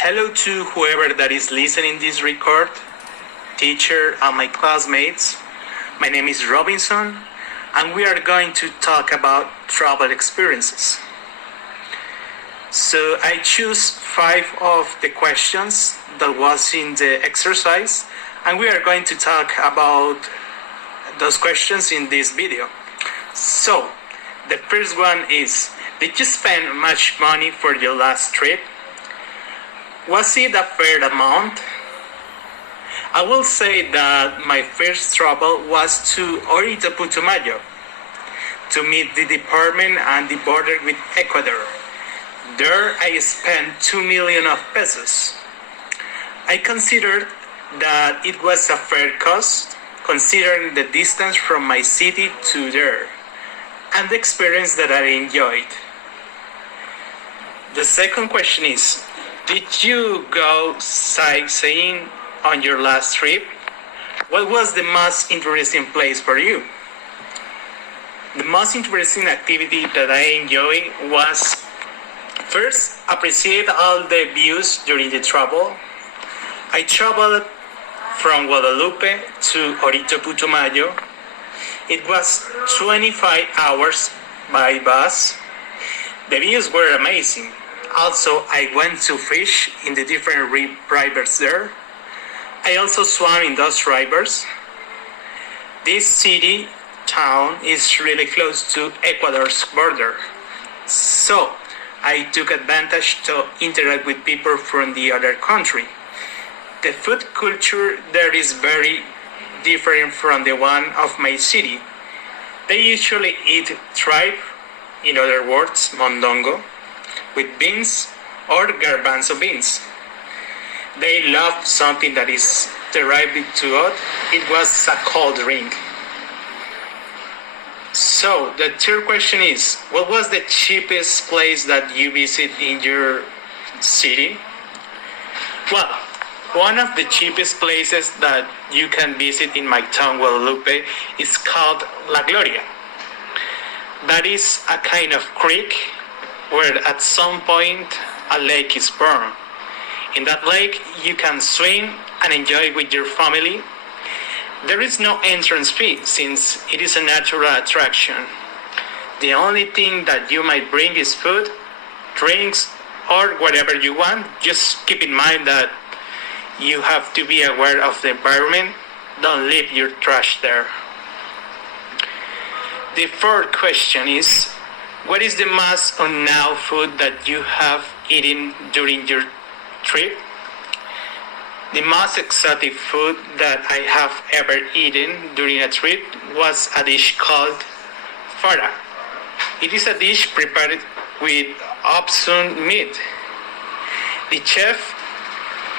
Hello to whoever that is listening this record, teacher and my classmates. My name is Robinson and we are going to talk about travel experiences. So I choose 5 of the questions that was in the exercise and we are going to talk about those questions in this video. So the first one is, did you spend much money for your last trip? Was it a fair amount? I will say that my first travel was to Orito Putumayo to meet the department and the border with Ecuador. There I spent 2 million of pesos. I considered that it was a fair cost considering the distance from my city to there and the experience that I enjoyed. The second question is, did you go sightseeing on your last trip? What was the most interesting place for you? The most interesting activity that I enjoyed was first appreciate all the views during the travel. I traveled from Guadalupe to Orito Putumayo. It was 25 hours by bus. The views were amazing. Also, I went to fish in the different rivers there. I also swam in those rivers. This town is really close to Ecuador's border. So, I took advantage to interact with people from the other country. The food culture there is very different from the one of my city. They usually eat tripe, in other words, mondongo, with beans or garbanzo beans. They love something that is derived to it. It was a cold drink. So the third question is, what was the cheapest place that you visit in your city? Well, one of the cheapest places that you can visit in my town, Guadalupe, is called La Gloria. That is a kind of creek where at some point a lake is born. In that lake, you can swim and enjoy with your family. There is no entrance fee since it is a natural attraction. The only thing that you might bring is food, drinks, or whatever you want. Just keep in mind that you have to be aware of the environment. Don't leave your trash there. The fourth question is, what is the most unknown food that you have eaten during your trip? The most exotic food that I have ever eaten during a trip was a dish called fara. It is a dish prepared with opsun meat. The chef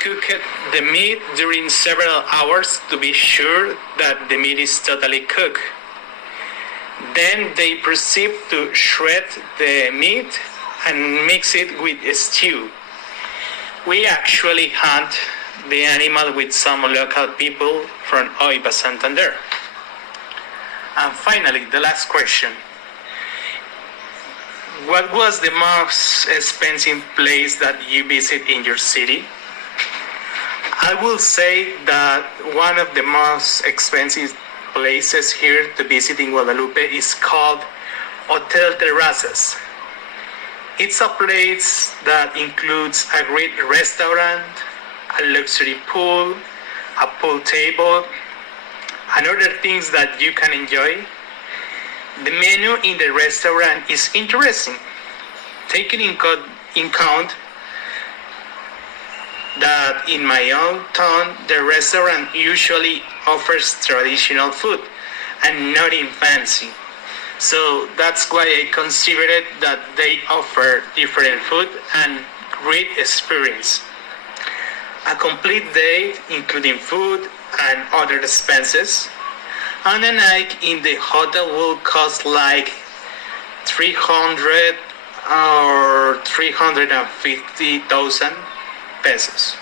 cooked the meat during several hours to be sure that the meat is totally cooked. Then they proceed to shred the meat and mix it with a stew. We actually hunt the animal with some local people from Oiba, Santander. And finally, the last question. What was the most expensive place that you visit in your city? I will say that one of the most expensive places here to visit in Guadalupe is called Hotel Terrazas. It's a place that includes a great restaurant, a luxury pool, a pool table, and other things that you can enjoy. The menu in the restaurant is interesting, taking in count that in my own town, the restaurant usually offers traditional food and nothing fancy. So that's why I considered that they offer different food and great experience. A complete day, including food and other expenses, and a night in the hotel will cost like 300 or 350,000 pesos.